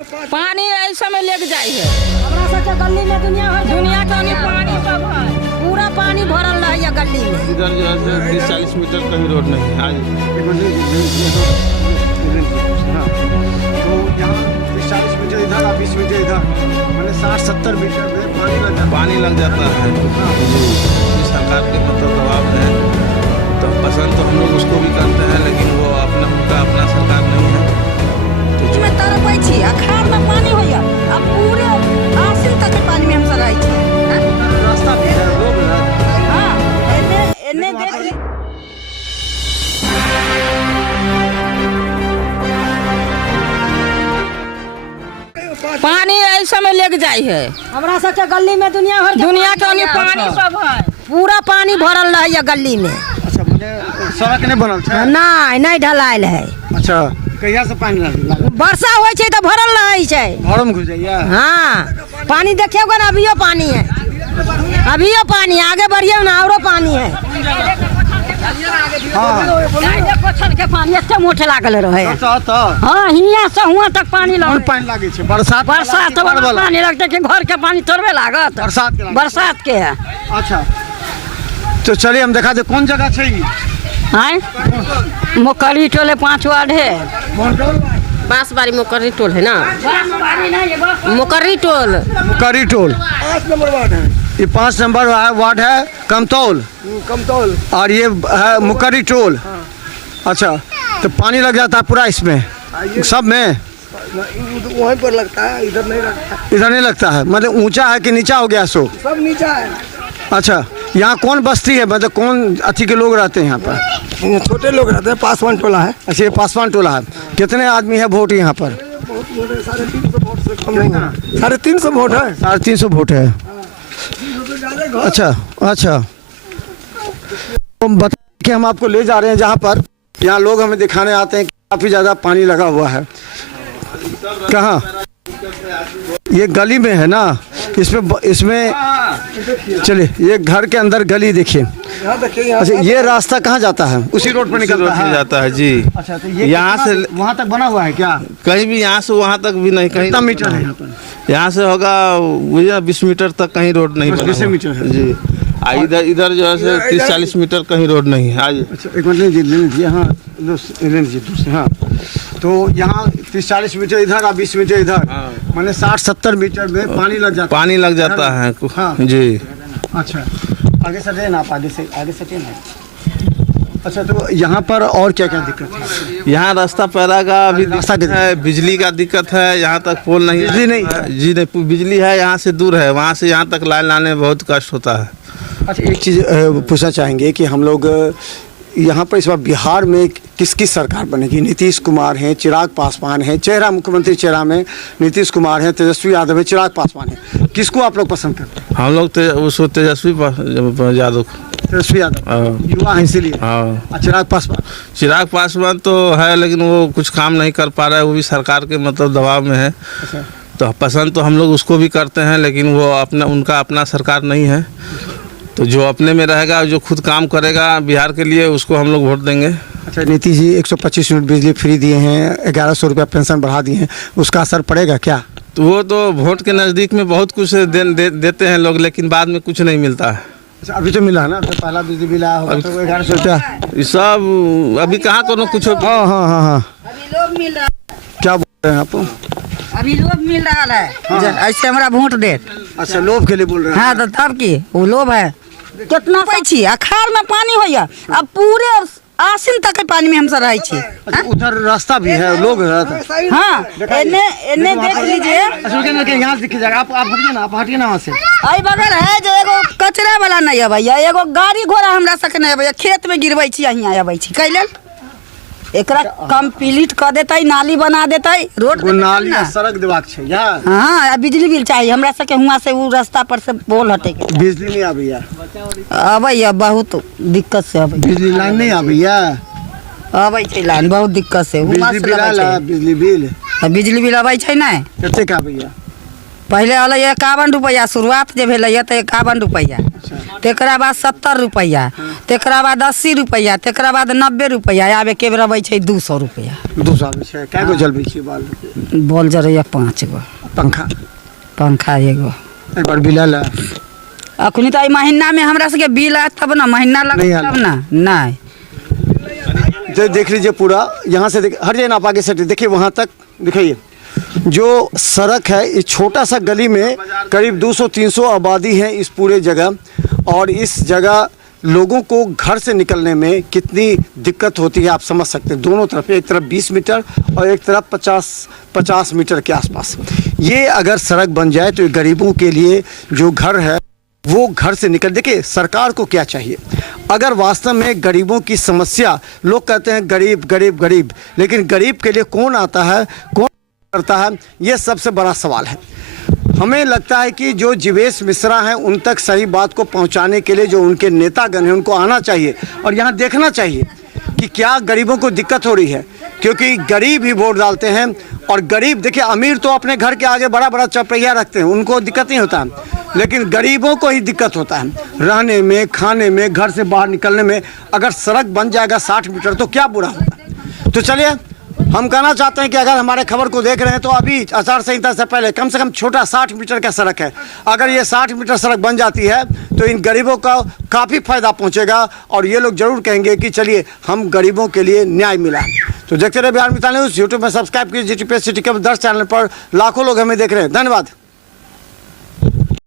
पानी ऐसा में लेके जाए है हमरा सबके गली में दुनिया का पानी सब है, पूरा पानी भरल रहा गली में। इधर जो है 30-40 मीटर कहीं रोड नहीं है आज। तो यहाँ 40 मीटर इधर और 20 मीटर इधर, मैंने 60-70 मीटर में पानी लग जाता है। जी सरकार के मतलब दबाव है, तो पसंद तो हम लोग उसको भी करते हैं, लेकिन वो उनका अपना सरकार नहीं है। में तरपै छी अखाड़ में पानी होइया, अब पूरे आसिन तक पानी में हम सब रहै छी। रास्ता भी है, रोड है। हां एने देख ली। पानी ऐसा में लेके जाए है हमरा सबके गली में दुनिया का पानी सब है, पूरा पानी भरल रहा गली में। अच्छा, मुझे सड़क नहीं बनल छै। नहीं ढलाइल है। अच्छा, कहिया से पानी लागल? वर्षा होइ छै त भरल रहै छै। घरों में घुस जाइए। हाँ पानी देखिएगा ना, अभियो पानी है, अभियो पानी, आगे बढ़िए ना औरो पानी है। पत्थर के पानी एते मोटे लागल रहे। हाँ हियां से हुआं तक पानी लग पानी लागे छै। बरसात वाला पानी लगते कि घर के पानी थोड़े लागत। बरसात के है। अच्छा, तो चलिए हम दिखा दे कौन जगह छै। मोकरी टोले 5 वार्ड है। बांसबाड़ी मोकरी टोल है ना। मोकरी टोल 5 नंबर वार्ड है। ये 5 नंबर वार्ड है कमतौल और ये है मुकरी टोल। अच्छा, तो पानी लग जाता है पूरा इसमें सब में। वहीं पर लगता है, इधर नहीं लगता। इधर नहीं लगता है, मतलब ऊंचा है कि नीचा हो गया सो? सब नीचा है। अच्छा, यहाँ कौन बस्ती है, मतलब कौन अथी के लोग रहते हैं यहाँ पर? छोटे लोग रहते हैं, पासवान टोला है। अच्छा, ये पासवान टोला है। कितने आदमी है वोट यहाँ पर? बहुत वोट है, 350 वोट से कम नहीं है। 350 वोट है। 350 वोट है। अच्छा अच्छा, तो बताइए कि हम आपको ले जा रहे हैं जहाँ पर यहाँ लोग हमें दिखाने आते हैं कि काफ़ी ज़्यादा पानी लगा हुआ है। कहाँ? ये गली में है ना, इसमें चलिए, ये घर के अंदर गली देखिए। अच्छा, ये रास्ता कहाँ जाता है? उसी रोड पर निकलता है? जाता है जी। अच्छा, तो ये यहाँ से वहाँ तक बना हुआ है क्या? कहीं भी यहाँ से वहाँ तक भी नहीं, कहीं कितना मीटर है यहाँ पर? यहाँ से होगा 20 मीटर तक कहीं रोड नहीं बना 20 हुआ। मीटर है जी। इधर जो है 30-40 मीटर कहीं रोड नहीं है आज। अच्छा, एक मिनट लीजिए। हाँ ले लीजिए दूसरे। हाँ, तो यहाँ 30-40 मीटर इधर और 20 मीटर इधर, मैंने 60-70 मीटर में पानी लग जाता है। हाँ जी। अच्छा, आगे सटे ना, आप आगे सटे ना। अच्छा, तो यहाँ पर और क्या क्या दिक्कत है? यहाँ रास्ता पैरा का अभी रास्ता है, बिजली का दिक्कत है, यहाँ तक पोल नहीं। बिजली नहीं है जी, नहीं बिजली है, यहाँ से दूर है, वहाँ से यहाँ तक लाइन लाने में बहुत कष्ट होता है। अच्छा, एक चीज़ पूछना चाहेंगे कि हम लोग यहाँ पर इस बार बिहार में किसकी सरकार बनेगी? नीतीश कुमार हैं, चिराग पासवान हैं, चेहरा मुख्यमंत्री चेहरा में नीतीश कुमार हैं, तेजस्वी यादव है, चिराग पासवान है। किसको आप लोग पसंद करते हैं? हम लोग उसको तेजस्वी यादव युवा है इसीलिए। हाँ, चिराग पासवान तो है, लेकिन वो कुछ काम नहीं कर पा रहा है, वो भी सरकार के मतलब दबाव में है। अच्छा, तो पसंद तो हम लोग उसको भी करते हैं, लेकिन वो उनका अपना सरकार नहीं है। तो जो अपने में रहेगा, जो खुद काम करेगा बिहार के लिए, उसको हम लोग वोट देंगे। अच्छा, नीतीश जी 125 यूनिट बिजली फ्री दिए हैं, 1100 रुपया पेंशन बढ़ा दिए हैं, उसका असर पड़ेगा क्या? तो वो तो वोट के नज़दीक में बहुत कुछ देते हैं लोग, लेकिन बाद में कुछ नहीं मिलता है। अच्छा, अभी तो मिला ना, तो पहला बिजली बिल आया होगा तो 1100 रुपया। ये सब अभी कहाँ कोनो कुछ। हाँ, अभी लोग मिल रहा है। क्या बोल रहे हैं आप? अभी लोग मिल रहा है। ऐसे हमरा वोट दे। अच्छा, लोभ के लिए बोल रहे हैं? हाँ, तो तब की वो लोभ है। कितना पैछी अखाड़ में पानी होइया, अब पूरे आसिन तक पानी में हम सब रहै छी। अच्छा, उधर रास्ता भी है, लोग रहते हैं। हाँ, एने देख लीजिए। अच्छा, यहाँ दिख जाएगा। आप हटिए ना, आप हटिए ना वहाँ से। आई बगल है जो एगो कचरा वाला नहीं है भैया, एगो गाड़ी घोड़ा हमरा सके नहीं है भैया, खेत में गिरबै छी, यहाँ आबै छी कैले। एकरा कंप्लीट कर देते, नाली बना देते, रोड नाली सड़क देवाक छै यार। हाँ, बिजली बिल चाहिए हमरा सके, हुआ से वो रास्ता पर से बोल हटे। बिजली नहीं आबैया? अबैया बहुत दिक्कत से अबै। बिजली लाइन नहीं आबैया? अबै छै लाइन बहुत दिक्कत से। बिजली बिल बिजली बिल अबै छै नहीं? कते का आबैया? पहले वाला 51 रुपया शुरुआत जब भेल तो 51 रुपया, तकरा बाद 70 रुपया, तकरा बाद 80 रुपया, तकरा बाद 90 रुपया, आब एके बेर अबै छै 200 रुपया। 200 आबै छै। कै गो जलबै छी बाल? बॉल जरैया 5 गो, पंखा एगो। एक बार बिल आयल? अखनी तो महीना में हमरा सबके बिल आयत तब ना, महीना लगे तब ना। नहीं तो देख लीजिए पूरा यहाँ से हर जगह आप आगे से देखिए वहाँ तक दिखाइए। जो सड़क है इस छोटा सा गली में करीब 200-300 आबादी है इस पूरे जगह, और इस जगह लोगों को घर से निकलने में कितनी दिक्कत होती है आप समझ सकते हैं। दोनों तरफ, एक तरफ 20 मीटर और एक तरफ 50 मीटर के आसपास। ये अगर सड़क बन जाए तो गरीबों के लिए जो घर है वो घर से निकल। देखिए सरकार को क्या चाहिए, अगर वास्तव में गरीबों की समस्या, लोग कहते हैं गरीब गरीब गरीब, लेकिन गरीब के लिए कौन आता है, कौन करता है, ये सबसे बड़ा सवाल है। हमें लगता है कि जो जीवेश मिश्रा हैं उन तक सही बात को पहुंचाने के लिए जो उनके नेतागण हैं उनको आना चाहिए और यहाँ देखना चाहिए कि क्या गरीबों को दिक्कत हो रही है, क्योंकि गरीब ही वोट डालते हैं। और गरीब देखिए, अमीर तो अपने घर के आगे बड़ा बड़ा चौपहिया रखते हैं, उनको दिक्कत नहीं होता है, लेकिन गरीबों को ही दिक्कत होता है रहने में, खाने में, घर से बाहर निकलने में। अगर सड़क बन जाएगा 60 मीटर तो क्या बुरा होगा। तो चलिए हम कहना चाहते हैं कि अगर हमारे खबर को देख रहे हैं तो अभी आचार संहिता से पहले कम से कम छोटा 60 मीटर का सड़क है, अगर ये 60 मीटर सड़क बन जाती है तो इन गरीबों का काफ़ी फायदा पहुंचेगा और ये लोग जरूर कहेंगे कि चलिए हम गरीबों के लिए न्याय मिला। तो देखते रहे बिहार मिसाल न्यूज़। यूट्यूब में सब्सक्राइब कीजिए, GTPS सिटी के 10 चैनल पर लाखों लोग हमें देख रहे हैं। धन्यवाद।